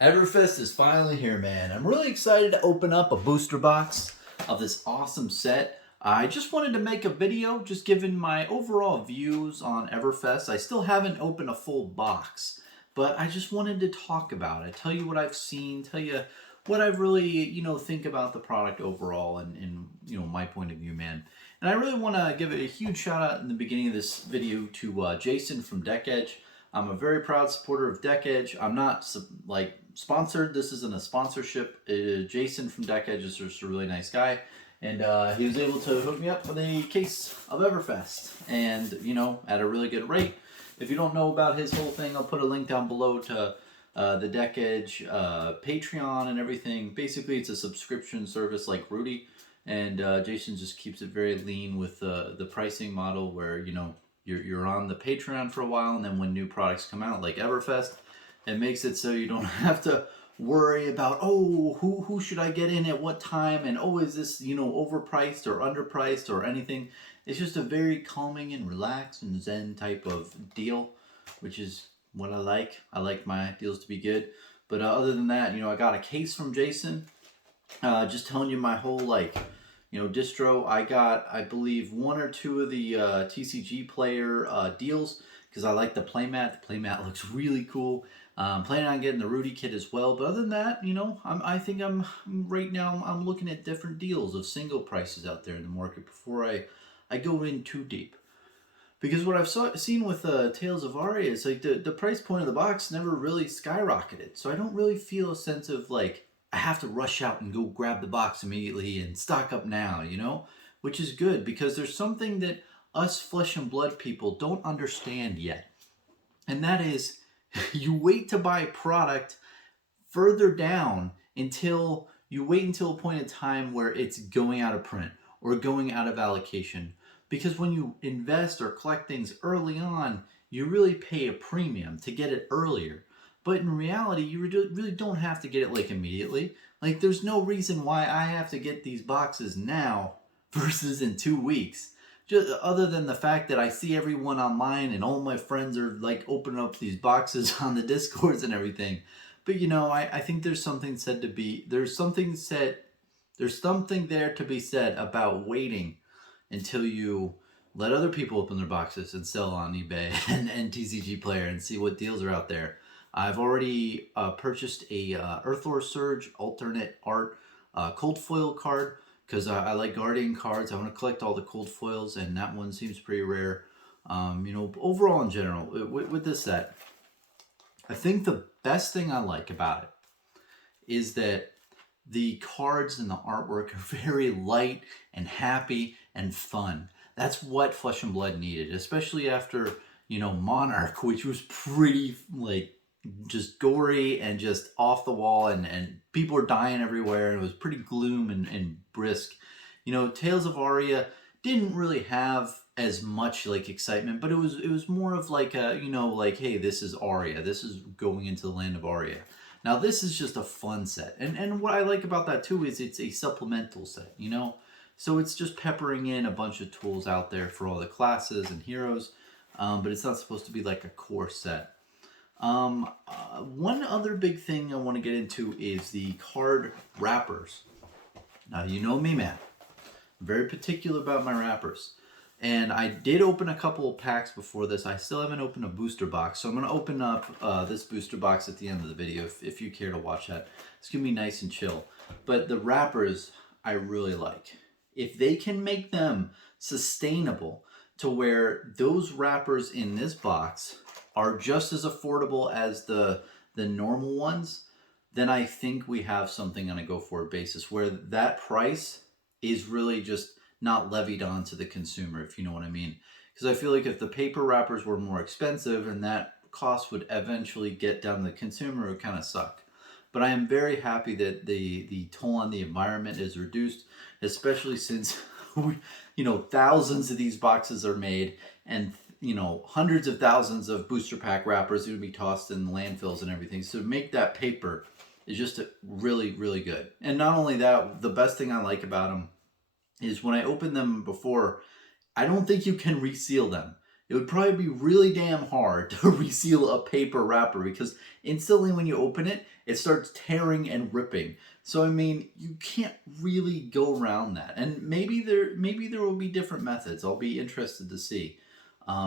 Everfest is finally here, man. I'm really excited to open up a booster box of this awesome set. I just wanted to make a video just giving my overall views on Everfest. I still haven't opened a full box, but I just wanted to talk about it. Tell you what I've seen, tell you what I really, think about the product overall and my point of view, man. And I really want to give a huge shout out in the beginning of this video to Jason from Deck Edge. I'm a very proud supporter of Deck Edge. I'm not sponsored. This isn't a sponsorship. Jason from Deck Edge is just a really nice guy, and he was able to hook me up with a case of Everfest, and at a really good rate. If you don't know about his whole thing, I'll put a link down below to the Deck Edge Patreon and everything. Basically, it's a subscription service like Rudy, and Jason just keeps it very lean with the pricing model where you're on the Patreon for a while, and then when new products come out like Everfest, it makes it so you don't have to worry about, oh, who should I get in at what time, and oh, is this overpriced or underpriced or anything. It's just a very calming and relaxed and zen type of deal, which is what I like. I like my deals to be good. But other than that, I got a case from Jason. Just telling you my whole distro. I got, I believe, one or two of the TCG player deals because I like the playmat. The playmat looks really cool. Planning on getting the Rudy kit as well. But other than that, I think I'm right now. I'm looking at different deals of single prices out there in the market before I go in too deep. Because what I've seen with Tales of Aria is like the price point of the box never really skyrocketed. So I don't really feel a sense of like I have to rush out and go grab the box immediately and stock up now, which is good because there's something that us flesh and blood people don't understand yet. And that is you wait to buy product further down until you wait until a point in time where it's going out of print or going out of allocation. Because when you invest or collect things early on, you really pay a premium to get it earlier. But in reality, you really don't have to get it like immediately. Like there's no reason why I have to get these boxes now versus in 2 weeks. Just other than the fact that I see everyone online and all my friends are like opening up these boxes on the Discords and everything. But I think there's something there to be said about waiting until you let other people open their boxes and sell on eBay and TCG Player and see what deals are out there. I've already purchased a Earthlore Surge alternate art cold foil card because I like Guardian cards. I want to collect all the cold foils, and that one seems pretty rare. Overall in general, with this set, I think the best thing I like about it is that the cards and the artwork are very light and happy and fun. That's what Flesh and Blood needed, especially after, Monarch, which was pretty, just gory and just off the wall, and people were dying everywhere, and it was pretty gloom and brisk. Tales of Aria didn't really have as much excitement, but it was more of hey, this is Aria, this is going into the land of Aria. Now this is just a fun set, and what I like about that too is it's a supplemental set, so it's just peppering in a bunch of tools out there for all the classes and heroes, but it's not supposed to be like a core set. One other big thing I want to get into is the card wrappers. Now, you know me, man. I'm very particular about my wrappers. And I did open a couple of packs before this. I still haven't opened a booster box. So I'm going to open up this booster box at the end of the video if you care to watch that. It's going to be nice and chill. But the wrappers I really like. If they can make them sustainable to where those wrappers in this box are just as affordable as the normal ones, then I think we have something on a go-forward basis where that price is really just not levied onto the consumer, if you know what I mean. Because I feel like if the paper wrappers were more expensive and that cost would eventually get down to the consumer, it would kind of suck. But I am very happy that the toll on the environment is reduced, especially since thousands of these boxes are made, and hundreds of thousands of booster pack wrappers are going to be tossed in landfills and everything. So to make that paper is just really, really good. And not only that, the best thing I like about them is when I open them before, I don't think you can reseal them. it would probably be really damn hard to reseal a paper wrapper because instantly when you open it, it starts tearing and ripping. So I mean, you can't really go around that. And maybe there will be different methods. I'll be interested to see.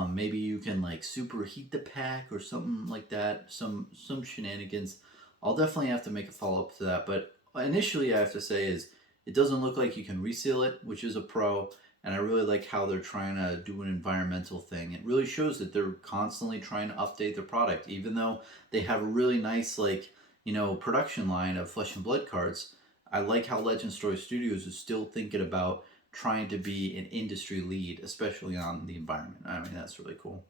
Maybe you can like superheat the pack or something like that. Some shenanigans. I'll definitely have to make a follow up to that. But initially, I have to say is it doesn't look like you can reseal it, which is a pro. And I really like how they're trying to do an environmental thing. It really shows that they're constantly trying to update their product, even though they have a really nice production line of Flesh and Blood cards. I like how Legend Story Studios is still thinking about trying to be an industry lead, especially on the environment. I mean, that's really cool.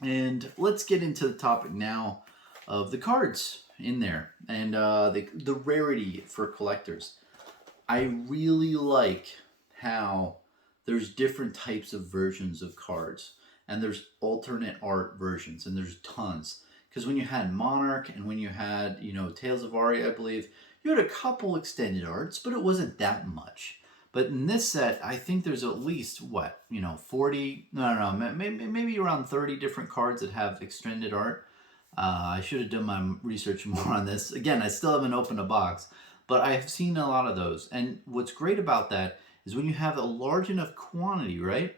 And let's get into the topic now of the cards in there and the rarity for collectors. I really like how there's different types of versions of cards, and there's alternate art versions, and there's tons. Because when you had Monarch and when you had, Tales of Aria, I believe, you had a couple extended arts, but it wasn't that much. But in this set, I think there's at least, 40, no, maybe around 30 different cards that have extended art. I should have done my research more on this. Again, I still haven't opened a box, but I have seen a lot of those. And what's great about that is when you have a large enough quantity, right?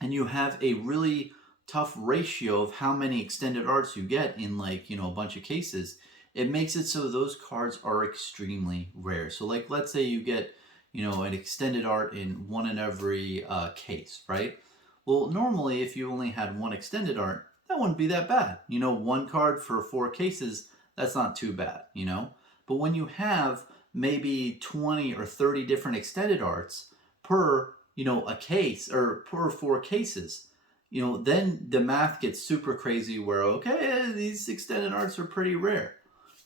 And you have a really tough ratio of how many extended arts you get in a bunch of cases, it makes it so those cards are extremely rare. So like, let's say you get, an extended art in one in every case, right? Well, normally if you only had one extended art, that wouldn't be that bad. One card for 4 cases, that's not too bad, But when you have maybe 20 or 30 different extended arts per, a case or per 4 cases, then the math gets super crazy where, okay, these extended arts are pretty rare.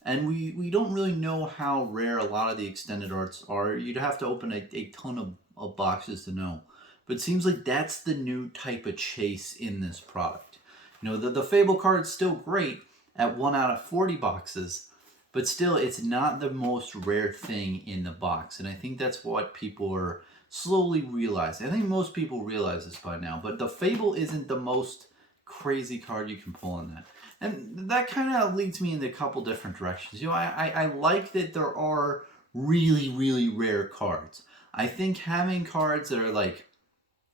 And we don't really know how rare a lot of the extended arts are. You'd have to open a ton of boxes to know. But it seems like that's the new type of chase in this product. The Fable card's still great at 1 out of 40 boxes, but still it's not the most rare thing in the box. And I think that's what people are slowly realizing. I think most people realize this by now, but the Fable isn't the most crazy card you can pull in that. And that kind of leads me in a couple different directions. I like that there are really, really rare cards. I think having cards that are like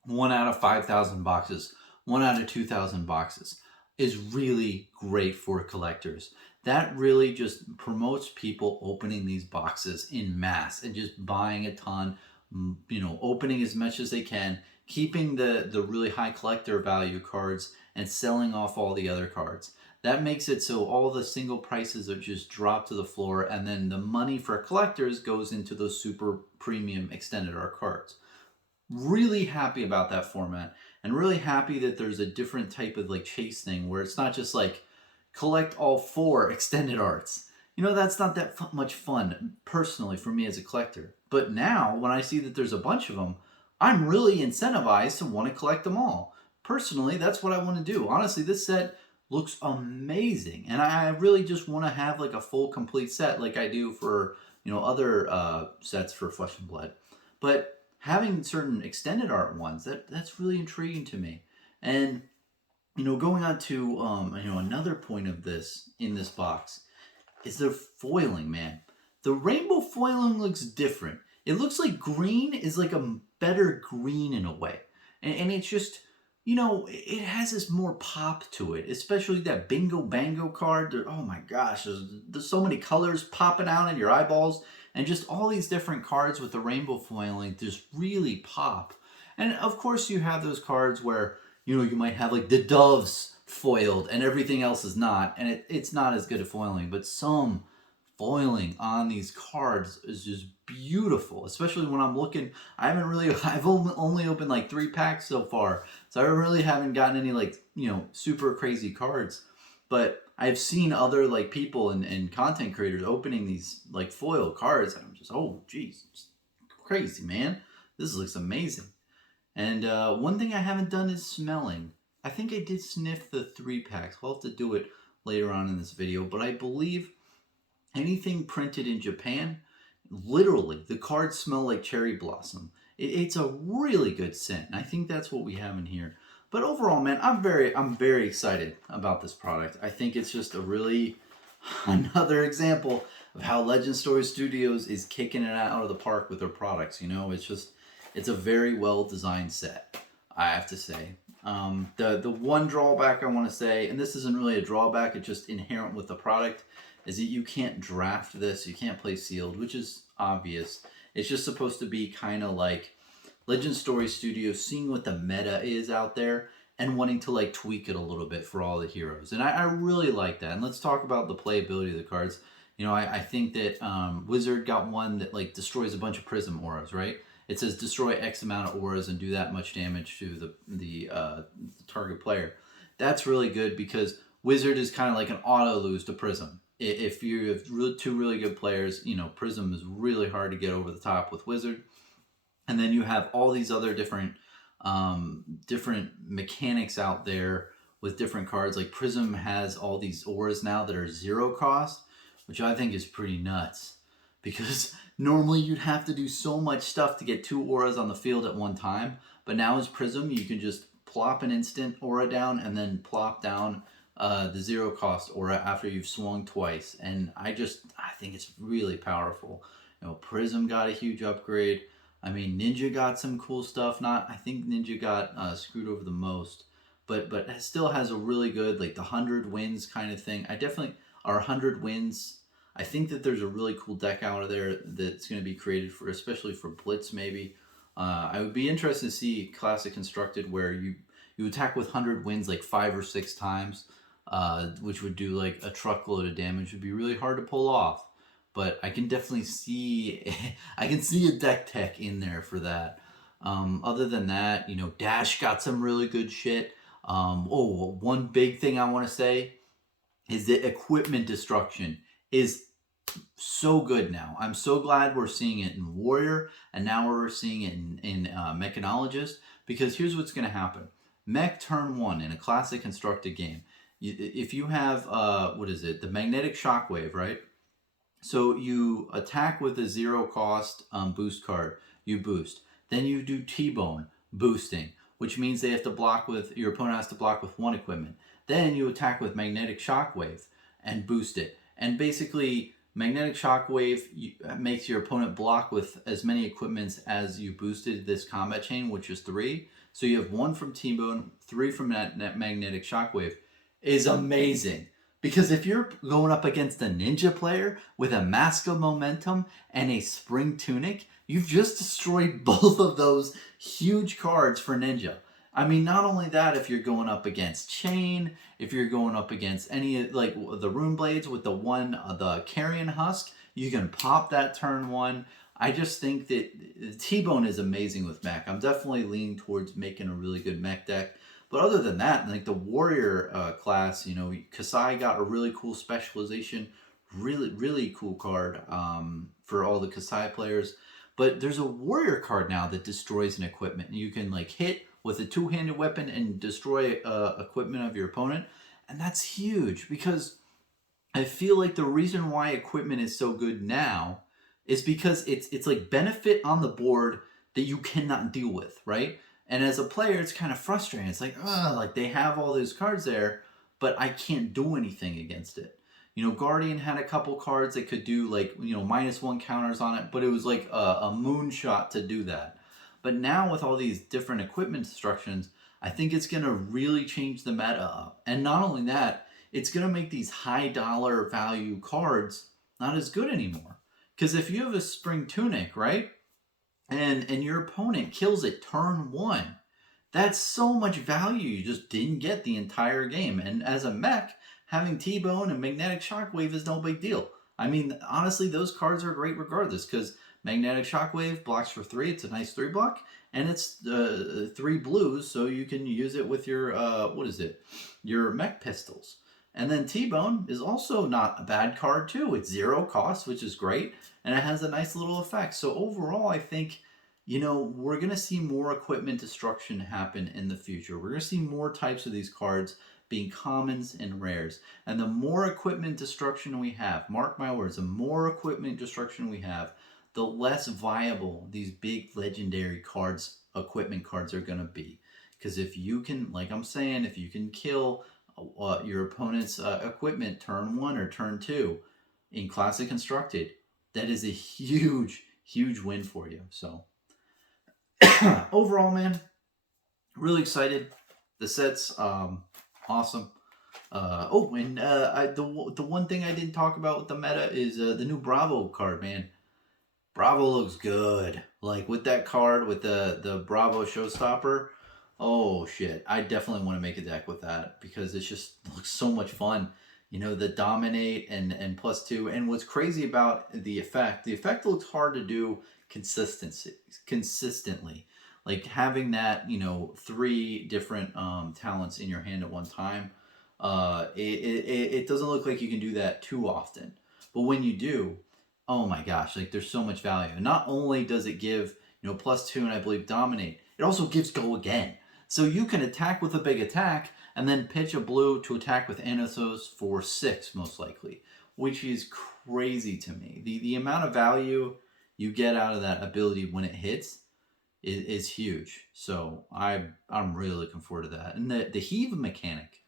1 out of 5,000 boxes, 1 out of 2,000 boxes is really great for collectors. That really just promotes people opening these boxes in mass and just buying a ton, opening as much as they can, keeping the really high collector value cards and selling off all the other cards. That makes it so all the single prices are just dropped to the floor, and then the money for collectors goes into those super premium extended art cards. Really happy about that format, and really happy that there's a different type of chase thing where it's not just like collect all 4 extended arts. That's not that much fun personally for me as a collector. But now when I see that there's a bunch of them, I'm really incentivized to want to collect them all. Personally, that's what I want to do. Honestly, this set looks amazing, and I really just want to have a full complete set like I do for other sets for Flesh and Blood. But having certain extended art ones, that's really intriguing to me. And going on to another point of this in this box is their foiling, man. The rainbow foiling looks different. It looks like green is like a better green in a way, and it's just, it has this more pop to it, especially that Bingo Bango card. Oh my gosh, there's so many colors popping out in your eyeballs, and just all these different cards with the rainbow foiling just really pop. And of course you have those cards where, you might have the doves foiled and everything else is not, and it's not as good at foiling, but some foiling on these cards is just beautiful, especially when I'm looking. I've only opened 3 packs so far, so I really haven't gotten any super crazy cards, but I've seen other people and content creators opening these foil cards, and I'm just, oh geez, crazy, man, this looks amazing. And one thing I haven't done is smelling. I think I did sniff the 3 packs. We'll have to do it later on in this video, but I believe anything printed in Japan, literally, the cards smell like cherry blossom. It's a really good scent, and I think that's what we have in here. But overall, man, I'm very excited about this product. I think it's just a really another example of how Legend Story Studios is kicking it out of the park with their products. You know, it's a very well designed set, I have to say. The one drawback I want to say, and this isn't really a drawback, it's just inherent with the product, is that you can't draft this. You can't play sealed, which is obvious. It's just supposed to be kind of like Legend Story Studios seeing what the meta is out there and wanting to like tweak it a little bit for all the heroes. And I really like that. And let's talk about the playability of the cards. You know, I think that Wizard got one that like destroys a bunch of Prism auras, right? It says destroy X amount of auras and do that much damage to the target player. That's really good because Wizard is kind of like an auto lose to Prism. If you have two really good players, you know, Prism is really hard to get over the top with Wizard. And then you have all these other different mechanics out there with different cards. Like Prism has all these auras now that are 0 cost, which I think is pretty nuts. Because normally you'd have to do so much stuff to get 2 auras on the field at one time. But now as Prism, you can just plop an instant aura down and then plop down the 0 cost aura after you've swung twice. And I think it's really powerful. You know, Prism got a huge upgrade. I mean, Ninja got some cool stuff. I think Ninja got screwed over the most, but it still has a really good, like the 100 wins kind of thing. Our 100 wins. I think that there's a really cool deck out of there that's going to be created for, especially for Blitz maybe. I would be interested to see Classic constructed where you attack with 100 wins like 5 or 6 times, which would do like a truckload of damage. It would be really hard to pull off. But I can definitely see, I can see a deck tech in there for that. Other than that, you know, Dash got some really good shit. One big thing I want to say is that equipment destruction is so good now. I'm so glad we're seeing it in Warrior, and now we're seeing it in Mechanologist, because here's what's going to happen. Mech turn 1 in a Classic constructed game. If you have, the Magnetic Shockwave, right? So you attack with a 0 cost boost card, you boost. Then you do T-Bone boosting, which means your opponent has to block with 1 equipment. Then you attack with Magnetic Shockwave and boost it. And basically, Magnetic Shockwave makes your opponent block with as many equipments as you boosted this combat chain, which is 3. So you have 1 from T-Bone, 3 from that Magnetic Shockwave. Is amazing. Because if you're going up against a Ninja player with a Mask of Momentum and a Spring Tunic, you've just destroyed both of those huge cards for Ninja. I mean, not only that, if you're going up against Chain, if you're going up against any, like the Rune Blades with the Carrion Husk, you can pop that turn 1. I just think that T-Bone is amazing with mech. I'm definitely leaning towards making a really good mech deck. But other than that, like the Warrior class, you know, Kasai got a really cool specialization, really cool card for all the Kasai players. But there's a Warrior card now that destroys an equipment. You can like hit with a 2-handed weapon and destroy equipment of your opponent. And that's huge because I feel like the reason why equipment is so good now is because it's like benefit on the board that you cannot deal with, right? And as a player, it's kind of frustrating. It's like they have all those cards there, but I can't do anything against it. You know, Guardian had a couple cards that could do like, you know, -1 counters on it, but it was like a moonshot to do that. But now with all these different equipment destructions, I think it's going to really change the meta up. And not only that, it's going to make these high dollar value cards not as good anymore. Because if you have a Spring Tunic, right? And your opponent kills it turn 1. That's so much value you just didn't get the entire game. And as a mech, having T-Bone and Magnetic Shockwave is no big deal. I mean, honestly, those cards are great regardless because Magnetic Shockwave blocks for 3. It's a nice 3 block. And it's 3 blues, so you can use it with your, your mech pistols. And then T-Bone is also not a bad card too. It's 0 cost, which is great. And it has a nice little effect. So overall, I think, you know, we're going to see more equipment destruction happen in the future. We're going to see more types of these cards being commons and rares. And the more equipment destruction we have, mark my words, the more equipment destruction we have, the less viable these big legendary cards, equipment cards are going to be. Because if you can, like I'm saying, if you can kill your opponent's equipment turn 1 or turn 2 in Classic Constructed, that is a huge, huge win for you. So overall, man, really excited. The set's awesome. The one thing I didn't talk about with the meta is the new Bravo card, man. Bravo looks good. Like with that card with the Bravo Showstopper. Oh shit! I definitely want to make a deck with that because it just looks so much fun. You know, the dominate and +2. And what's crazy about the effect looks hard to do consistently. Like having that, you know, 3 different talents in your hand at one time. It doesn't look like you can do that too often. But when you do, oh my gosh, like there's so much value. And not only does it give, you know, +2 and I believe dominate, it also gives go again. So you can attack with a big attack and then pitch a blue to attack with Anathos for 6 most likely, which is crazy to me. The amount of value you get out of that ability when it hits is huge. So I'm really looking forward to that. And the heave mechanic,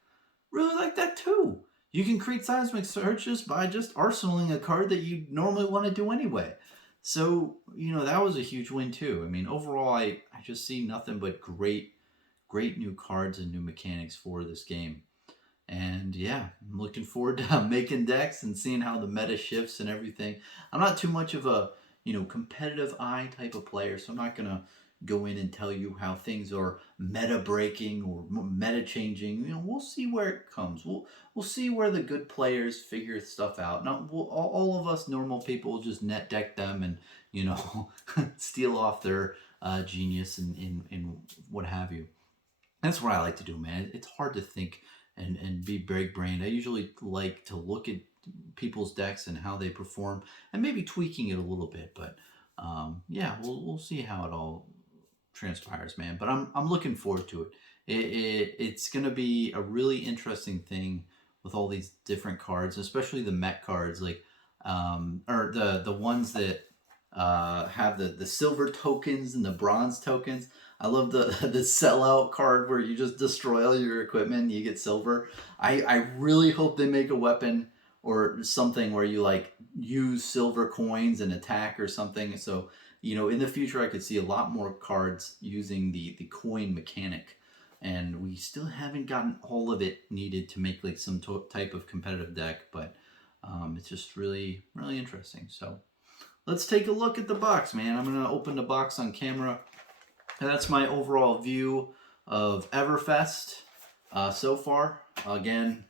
really like that too. You can create seismic searches by just arsenaling a card that you normally want to do anyway. So, you know, that was a huge win too. I mean, overall, I just see nothing but great new cards and new mechanics for this game. And yeah, I'm looking forward to making decks and seeing how the meta shifts and everything. I'm not too much of a, you know, competitive eye type of player, so I'm not going to go in and tell you how things are meta breaking or meta changing. You know, we'll see where it comes. We'll see where the good players figure stuff out. Now, all of us normal people will just net deck them and, you know, steal off their genius and what have you. That's what I like to do, man. It's hard to think and be big brained. I usually like to look at people's decks and how they perform and maybe tweaking it a little bit. But yeah, we'll see how it all transpires, man. But I'm looking forward to it. It's gonna be a really interesting thing with all these different cards, especially the mech cards, like or the ones that have the silver tokens and the bronze tokens. I love the the sellout card where you just destroy all your equipment and you get silver. I really hope they make a weapon or something where you like use silver coins and attack or something. So, you know, in the future I could see a lot more cards using the coin mechanic. And we still haven't gotten all of it needed to make like some type of competitive deck, but it's just really, really interesting. So let's take a look at the box, man. I'm going to open the box on camera. And that's my overall view of Everfest so far. Again,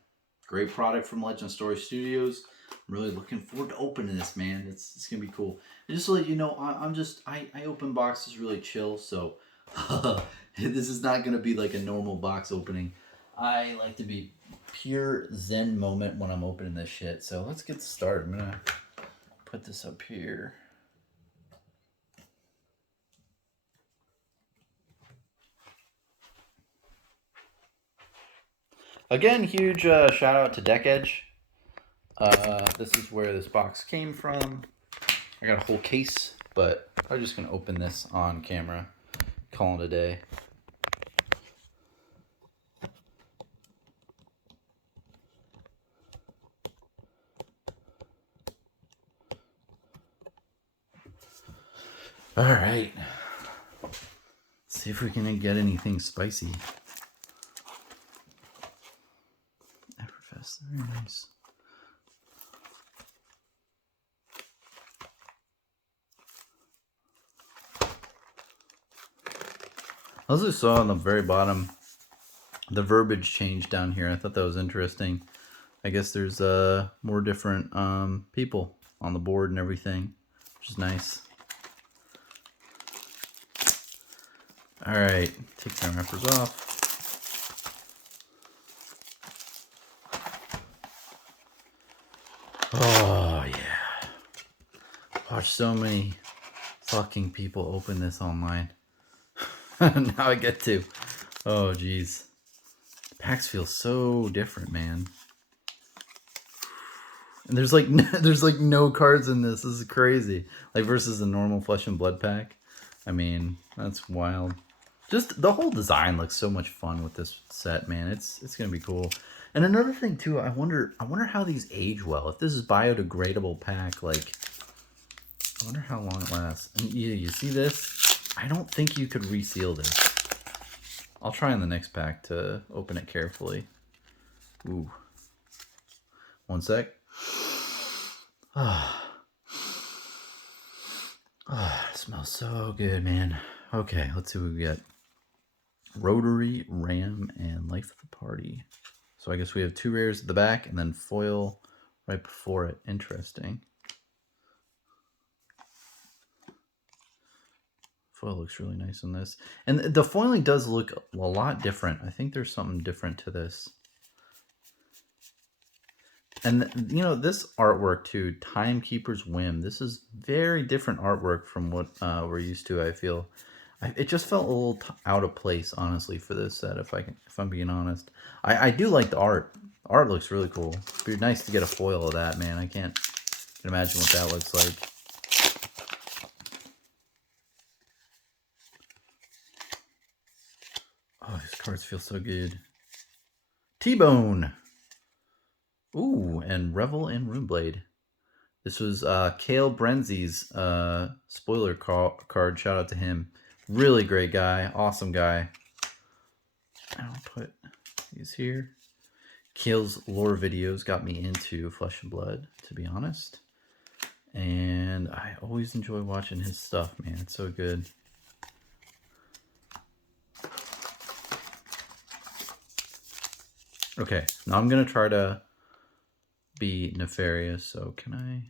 great product from Legend Story Studios. I'm really looking forward to opening this, man. It's going to be cool. And just to let you know, I open boxes really chill, so this is not going to be like a normal box opening. I like to be pure zen moment when I'm opening this shit. So let's get started. I'm going to put this up here. Again, huge shout out to Deck Edge. This is where this box came from. I got a whole case, but I'm just going to open this on camera. Call it a day. All right. Let's see if we can get anything spicy. Everfest, very nice. I also saw on the very bottom the verbiage change down here. I thought that was interesting. I guess there's more different people on the board and everything, which is nice. All right, take some wrappers off. Oh yeah, watch so many fucking people open this online. Now I get to. Oh geez, packs feel so different, man. And there's like no cards in this. This is crazy. Like versus a normal Flesh and Blood pack. I mean, that's wild. Just the whole design looks so much fun with this set, man. It's gonna be cool. And another thing too, I wonder how these age well. If this is biodegradable pack, like I wonder how long it lasts. And yeah, you see this? I don't think you could reseal this. I'll try in the next pack to open it carefully. Ooh. One sec. Ah. Oh, it smells so good, man. Okay, let's see what we get. Rotary, Ram, and Life of the Party. So I guess we have 2 rares at the back and then foil right before it. Interesting. Foil looks really nice on this. And the foiling does look a lot different. I think there's something different to this. And, you know, this artwork, too, Timekeeper's Whim. This is very different artwork from what we're used to, I feel. It just felt a little out of place, honestly, for this set, if I'm being honest. I do like the art. The art looks really cool. It'd be nice to get a foil of that, man. I can't imagine what that looks like. Oh, these cards feel so good. T-Bone! Ooh, and Revel and Runeblade. This was Kale Brenzy's spoiler card. Shout out to him. Really great guy. Awesome guy. I'll put these here. Kale's lore videos got me into Flesh and Blood, to be honest. And I always enjoy watching his stuff, man. It's so good. Okay, now I'm going to try to be nefarious, so can I?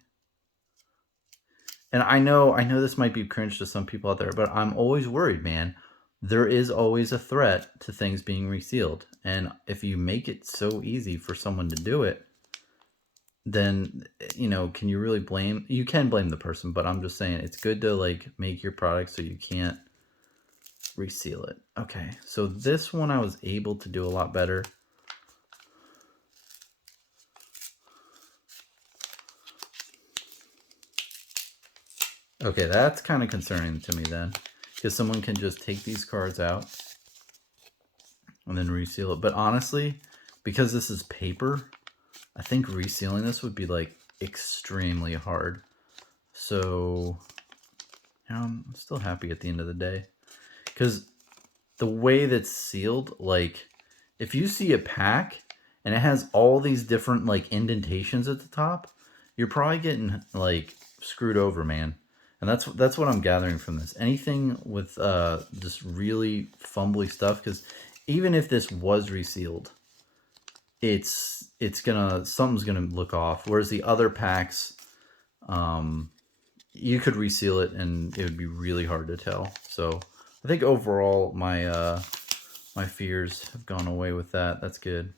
And I know this might be cringe to some people out there, but I'm always worried, man. There is always a threat to things being resealed. And if you make it so easy for someone to do it, then, you know, can you really blame? You can blame the person, but I'm just saying it's good to, like, make your product so you can't reseal it. Okay, so this one I was able to do a lot better. Okay, that's kind of concerning to me then, because someone can just take these cards out and then reseal it. But honestly, because this is paper, I think resealing this would be like extremely hard. So, you know, I'm still happy at the end of the day, because the way that's sealed, like if you see a pack and it has all these different like indentations at the top, you're probably getting like screwed over, man. And that's what I'm gathering from this. Anything with just really fumbly stuff, because even if this was resealed, something's gonna look off. Whereas the other packs, you could reseal it and it would be really hard to tell. So I think overall my my fears have gone away with that. That's good.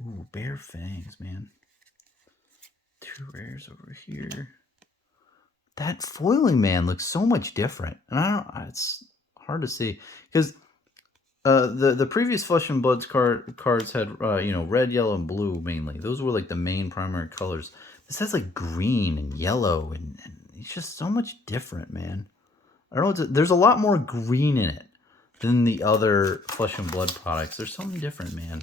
Ooh, Bare Fangs, man. 2 rares over here. That foiling, man, looks so much different, and it's hard to see because the previous Flesh and Blood's cards had you know, red, yellow, and blue mainly. Those were like the main primary colors. This has like green and yellow, and it's just so much different, man. I don't know. There's a lot more green in it than the other Flesh and Blood products. There's something different, man.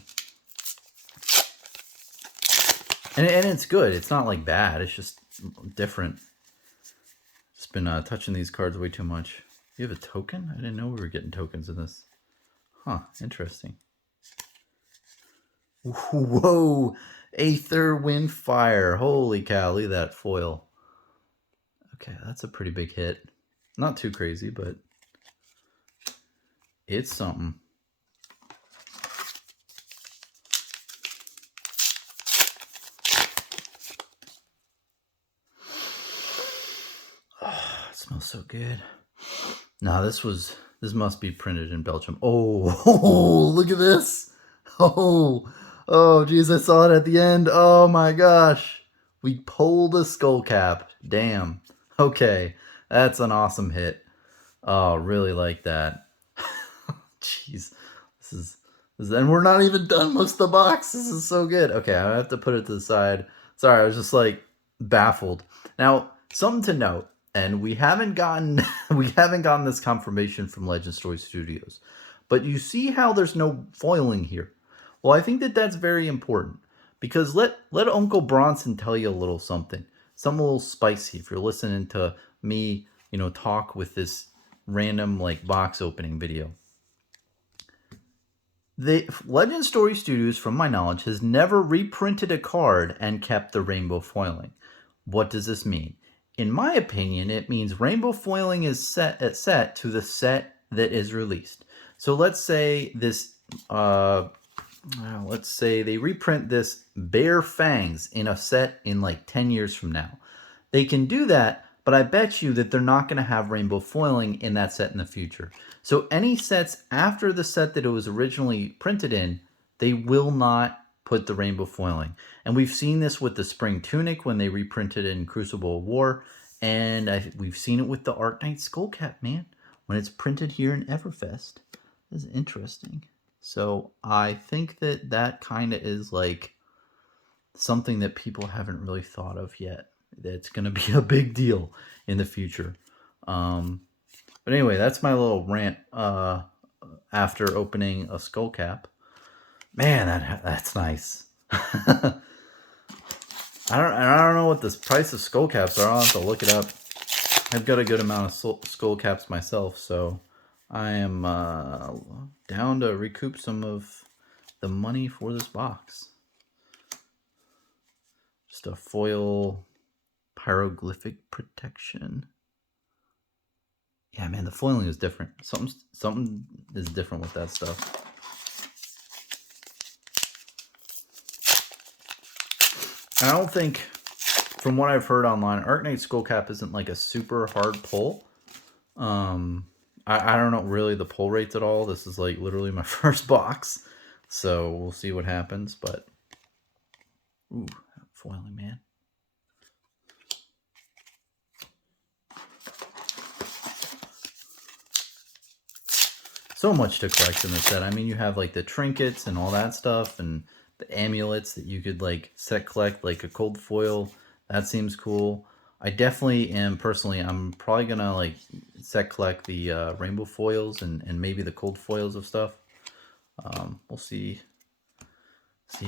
And it's good. It's not like bad. It's just different. Just been touching these cards way too much. You have a token? I didn't know we were getting tokens in this. Huh, interesting. Whoa, Aether Windfire. Holy cow, look at that foil. Okay, that's a pretty big hit. Not too crazy, but it's something. Oh, it smells so good. Now this must be printed in Belgium. Oh, look at this. Oh, geez, I saw it at the end. Oh my gosh. We pulled a skull cap. Damn. Okay, that's an awesome hit. Oh, really like that. Jeez, this is, and we're not even done most of the box. This is so good. Okay, I have to put it to the side. Sorry, I was just like baffled. Now, something to note. and we haven't gotten we haven't gotten this confirmation from Legend Story Studios. But you see how there's no foiling here. Well, I think that that's very important because let Uncle Bronson tell you a little something, something a little spicy. If you're listening to me, talk with this random like box opening video. The Legend Story Studios, from my knowledge, has never reprinted a card and kept the rainbow foiling. What does this mean? In my opinion, it means rainbow foiling is set to the set that is released. So let's say let's say they reprint this Bear Fangs in a set in like 10 years from now. They can do that, but I bet you that they're not going to have rainbow foiling in that set in the future. So any sets after the set that it was originally printed in, they will not put the rainbow foiling. And we've seen this with the Spring Tunic when they reprinted it in Crucible of War. And we've seen it with the Arknight Skullcap, man, when it's printed here in Everfest. This is interesting. So I think that that kind of is like something that people haven't really thought of yet. That's going to be a big deal in the future. But anyway, that's my little rant after opening a skullcap. Man, that's nice. I don't know what the price of skullcaps are. I'll have to look it up. I've got a good amount of skullcaps myself, so I am down to recoup some of the money for this box. Just a foil pyroglyphic protection. Yeah, man, the foiling is different. Something is different with that stuff. I don't think, from what I've heard online, Arknight Skullcap isn't like a super hard pull. I don't know really the pull rates at all. This is like literally my first box, so we'll see what happens. But ooh, foiling, man. So much to collect in the set. I mean, you have like the trinkets and all that stuff, and the amulets that you could like set collect, like a cold foil. That seems cool. I definitely am personally. I'm probably gonna like set collect the rainbow foils and maybe the cold foils of stuff. We'll see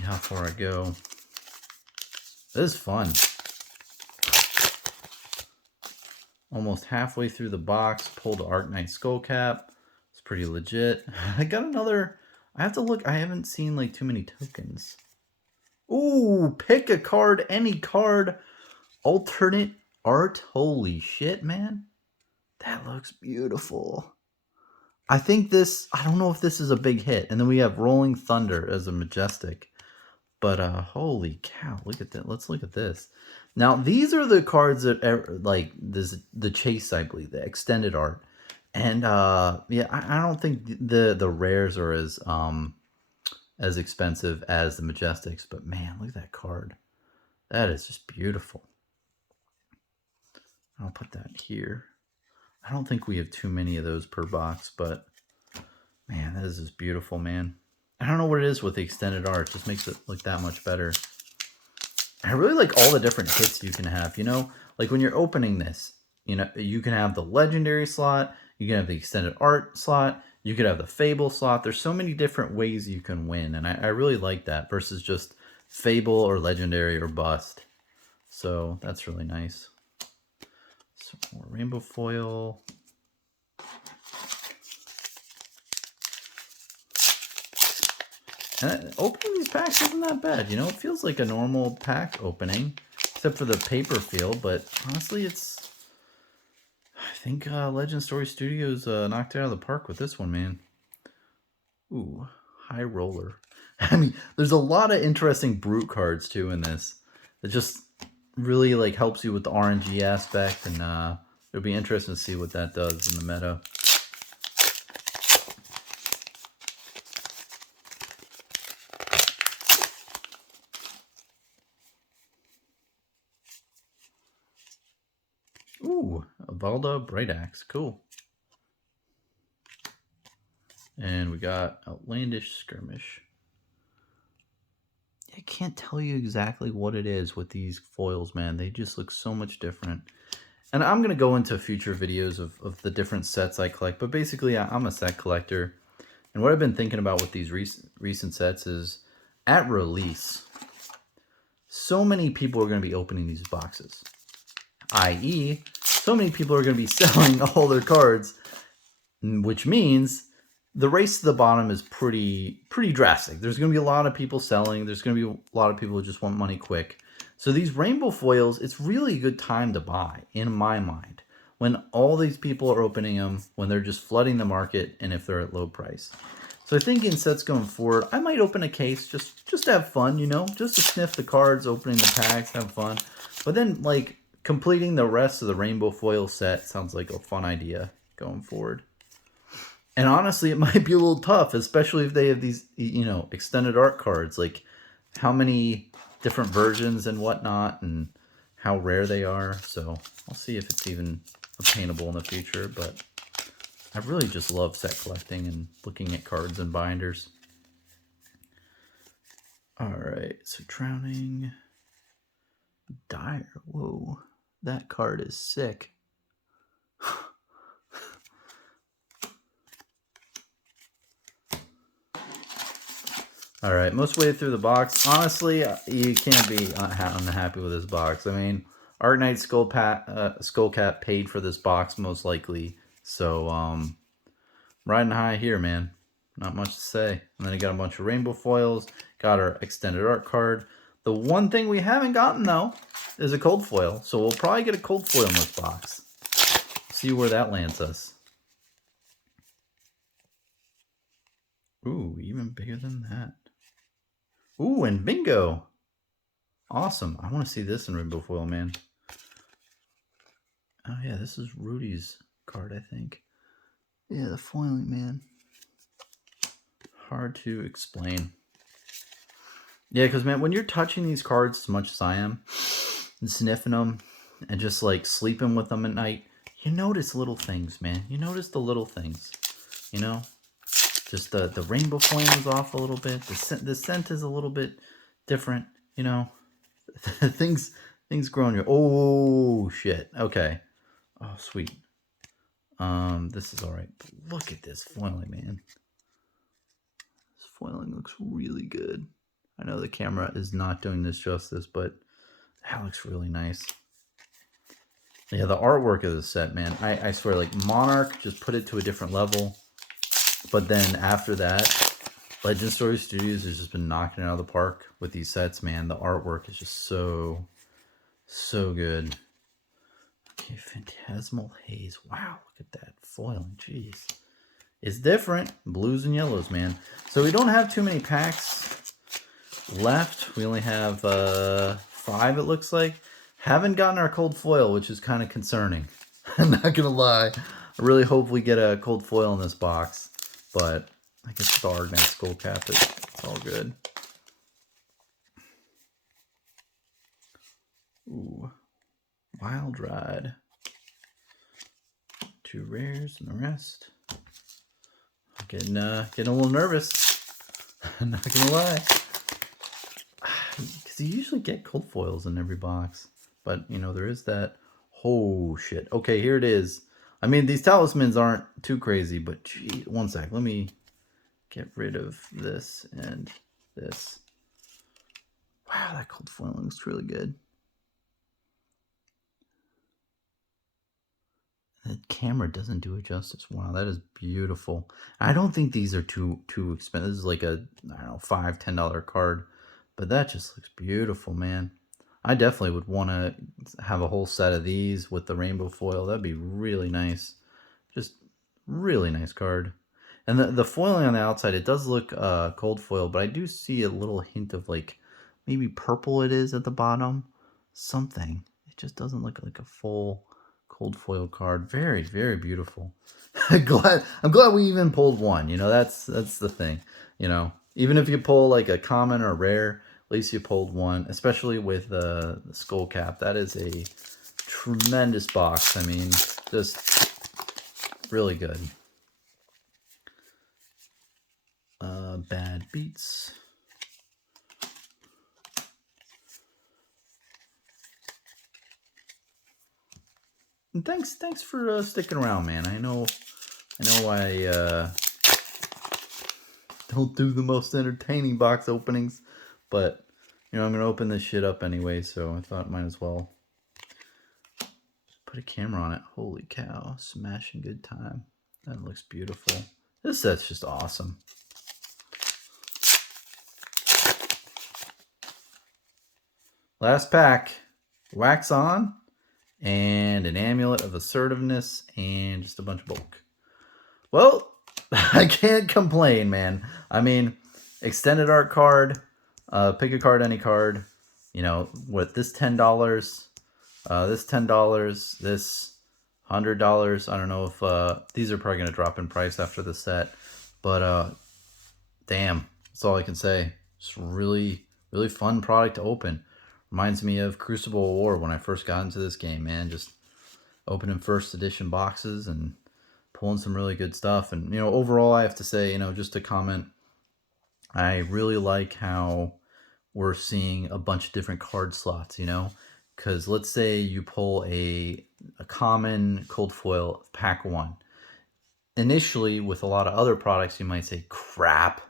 how far I go. This is fun. Almost halfway through the box, pulled Arknight Skullcap. It's pretty legit. I got another. I have to look. I haven't seen like too many tokens. Ooh, pick a card, any card. Alternate art. Holy shit, man. That looks beautiful. I think this, I don't know if this is a big hit. And then we have Rolling Thunder as a Majestic. But holy cow, look at that. Let's look at this. Now, these are the cards that are like this, the Chase, I believe, the extended art. And yeah, I don't think the rares are as expensive as the Majestics, but man, look at that card. That is just beautiful. I'll put that here. I don't think we have too many of those per box, but man, that is just beautiful, man. I don't know what it is with the extended art. It just makes it look that much better. I really like all the different hits you can have, like when you're opening this, you can have the legendary slot, you can have the extended art slot, you could have the Fable slot. There's so many different ways you can win, and I really like that versus just Fable or legendary or bust. So that's really nice. Some more rainbow foil. And opening these packs isn't that bad. It feels like a normal pack opening, except for the paper feel. But honestly, I think Legend Story Studios knocked it out of the park with this one, man. Ooh, High Roller. I mean, there's a lot of interesting Brute cards, too, in this. It just really, like, helps you with the RNG aspect, and it'll be interesting to see what that does in the meta. Ooh, a Valda Bright Axe. Cool. And we got Outlandish Skirmish. I can't tell you exactly what it is with these foils, man. They just look so much different. And I'm going to go into future videos of the different sets I collect. But basically, I'm a set collector. And what I've been thinking about with these recent sets is, at release, so many people are going to be opening these boxes. I.e., so many people are going to be selling all their cards, which means the race to the bottom is pretty drastic. There's going to be a lot of people selling. There's going to be a lot of people who just want money quick. So these rainbow foils, it's really a good time to buy, in my mind, when all these people are opening them, when they're just flooding the market, and if they're at low price. So I think in sets going forward, I might open a case just to have fun, you know, just to sniff the cards, opening the packs, have fun. But then, like, completing the rest of the rainbow foil set sounds like a fun idea going forward. And honestly, it might be a little tough, especially if they have these, you know, extended art cards. Like, how many different versions and whatnot, and how rare they are. So I'll see if it's even obtainable in the future. But I really just love set collecting and looking at cards and binders. All right, so Drowning Dire. Whoa, that card is sick. All right, most way through the box. Honestly, you can't be unhappy with this box. I mean, Arknight Skullcap paid for this box most likely. So, riding high here, man. Not much to say. And then you got a bunch of rainbow foils. Got our extended art card. The one thing we haven't gotten, though, is a cold foil. So we'll probably get a cold foil in this box. See where that lands us. Ooh, even bigger than that. Ooh, and bingo. Awesome. I want to see this in rainbow foil, man. Oh, yeah, this is Rudy's card, I think. Yeah, the foiling, man. Hard to explain. Yeah, because, man, when you're touching these cards as much as I am, and sniffing them, and just, like, sleeping with them at night, you notice little things, man. You notice the little things, you know? Just the rainbow foil is off a little bit. The scent is a little bit different, you know? things grow on you. Oh, shit. Okay. Oh, sweet. This is all right. But look at this foiling, man. This foiling looks really good. I know the camera is not doing this justice, but that looks really nice. Yeah, the artwork of this set, man. I swear, like, Monarch just put it to a different level. But then after that, Legend Story Studios has just been knocking it out of the park with these sets, man. The artwork is just so good. Okay, Phantasmal Haze. Wow, look at that foiling. Jeez. It's different. Blues and yellows, man. So we don't have too many packs left. We only have 5, it looks like. Haven't gotten our cold foil, which is kind of concerning. I'm not going to lie. I really hope we get a cold foil in this box. But I guess the Arknight Skullcap, it's all good. Ooh. Wild Ride. 2 rares and the rest. I'm getting a little nervous. I'm not going to lie. Because you usually get cold foils in every box. But, you know, there is that. Oh, shit. Okay, here it is. I mean, these talismans aren't too crazy, but gee, one sec. Let me get rid of this and this. Wow, that cold foil looks really good. The camera doesn't do it justice. Wow, that is beautiful. I don't think these are too expensive. This is like a, I don't know, $5, $10 card. But that just looks beautiful, man. I definitely would want to have a whole set of these with the rainbow foil. That'd be really nice. Just really nice card. And the foiling on the outside, it does look cold foil, but I do see a little hint of, like, maybe purple it is at the bottom. Something. It just doesn't look like a full cold foil card. Very, very beautiful. I'm glad we even pulled one. You know, that's the thing. You know, even if you pull like a common or rare, at least you pulled one. Especially with the skull cap. That is a tremendous box. I mean, just really good. Bad Beats. And thanks for sticking around, man. I know I don't do the most entertaining box openings, but you know, I'm gonna open this shit up anyway, so I thought might as well put a camera on it. Holy cow, smashing good time. That looks beautiful. This set's just awesome. Last pack, wax on, and an amulet of assertiveness, and just a bunch of bulk. Well, I can't complain, man. I mean, extended art card, pick a card, any card. You know, with this $10, this $10, this $100. I don't know if these are probably gonna drop in price after the set, but damn, that's all I can say. It's really fun product to open. Reminds me of Crucible War when I first got into this game, man. Just opening first edition boxes and pulling some really good stuff. And, you know, overall, I have to say, you know, just to comment, I really like how we're seeing a bunch of different card slots, you know, because let's say you pull a common cold foil pack 1. Initially, with a lot of other products, you might say, crap,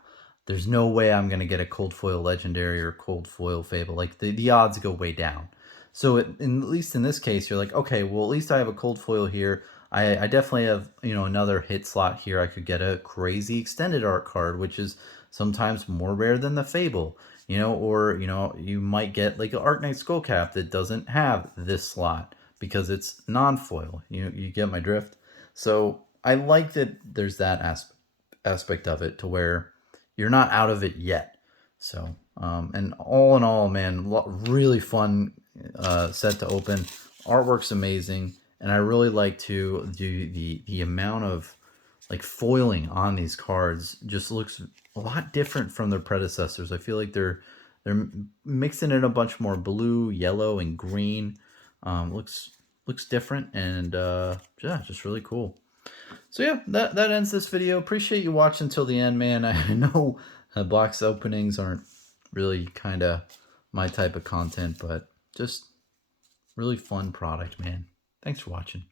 there's no way I'm going to get a cold foil legendary or cold foil fable. Like the odds go way down. So at least in this case, you're like, okay, well, at least I have a cold foil here. I definitely have, you know, another hit slot here. I could get a crazy extended art card, which is sometimes more rare than the fable, you know, or, you know, you might get like an Art Knight Skullcap that doesn't have this slot because it's non-foil. You get my drift? So I like that there's that aspect of it to where you're not out of it yet. So, and all in all, man, really fun set to open. Artwork's amazing, and I really like to do the amount of like foiling on these cards just looks a lot different from their predecessors. I feel like they're mixing in a bunch more blue, yellow, and green. Looks different, and yeah, just really cool. So yeah, that ends this video. Appreciate you watching till the end, man. I know box openings aren't really kind of my type of content, but just really fun product, man. Thanks for watching.